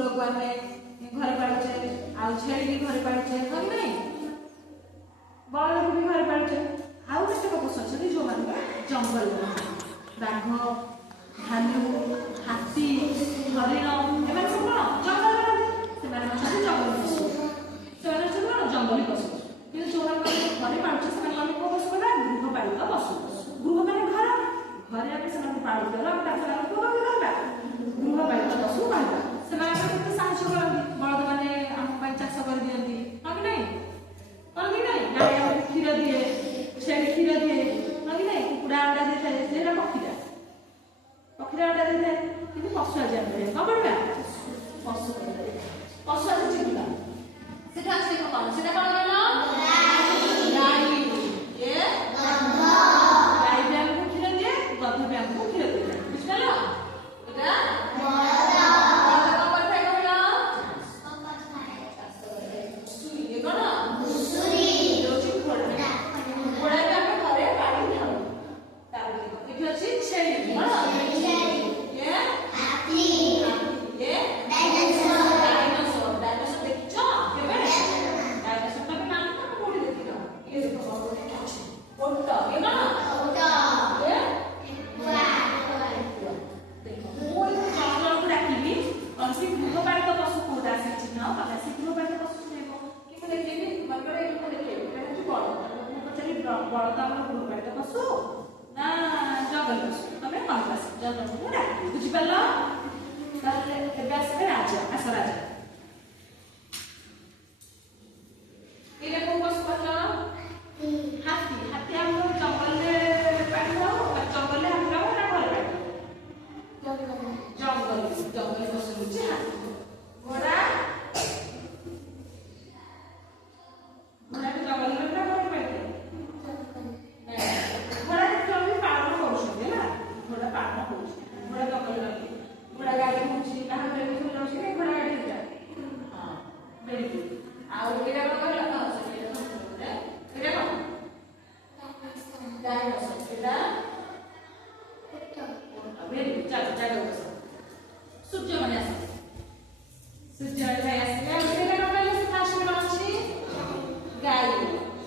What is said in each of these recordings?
कुकुर को आम घर पालुचे आउ छेली भी घर पालुचे हाँ कि नहीं बलद को भी घर पालुचे आउ केतेक पशु अच्छा जो मान जंगल बाघ भालू हाथी हरिण एम सब कौन जंगल से जंगल पशु से जंगली पशु कि जो घर पालुचे से कौ पशु कला गृहपालित पशु गृह मान घर घरे आम से पालुदेल गृहपालित पशु कहवा से साहय करती बलद मैंने आम चाष कर दिखती हाँ कि नहीं कौन कि नहीं गाय क्षीर दिए छेली क्षीर दिए हाँ कि नहीं कुकुड़ा अंडा दे था पक्षीरा पक्षीरा अंडा दे कि पशु आज कौन पढ़ा पशु पशु आज शिखा सीटा कौन सीटा कौन बड़ता गृहपालित पशु ना जंगल पशु तुम कौन पशु जंगल डाक बुझिपार राजा आस राजा ये कौ पशु कह हाथी हाथी आम जंगल पाल जंगल हाथी ना घर जंगल जंगल पशु हूँ हाथी घोड़ा सूर्य मैंने सूर्य गाय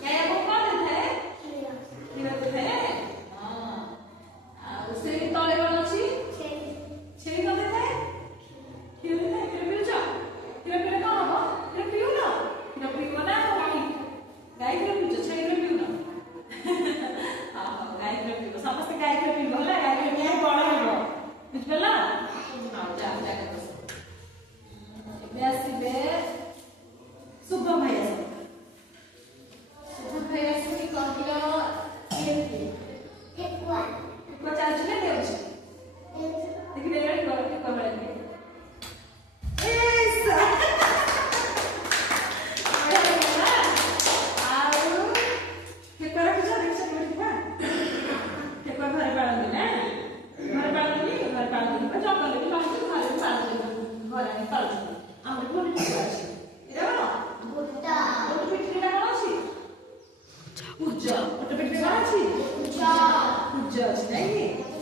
गाय को कौन देता है क्षीर देता है हाँ से तले कौन अच्छी छेली कौन देता है क्षीर देता है क्षीर पीउछ क्षीर पीले कौन हम क्षीर पीउ ना क्षीर पीव ना गाय क्षीर पीउछ छेली पीउ ना हाँ गाय क्षीर पीव समस्त गाय क्षीर पीव होला गाय क्षीर बड़ हेबो बुझिपला हाँ जा जा कर आसबे शुभम भाई शुभम भाई आसिक कहल ठेकुआ चलुच ना देउछ देखि रे ठेकुआ मिले पूजा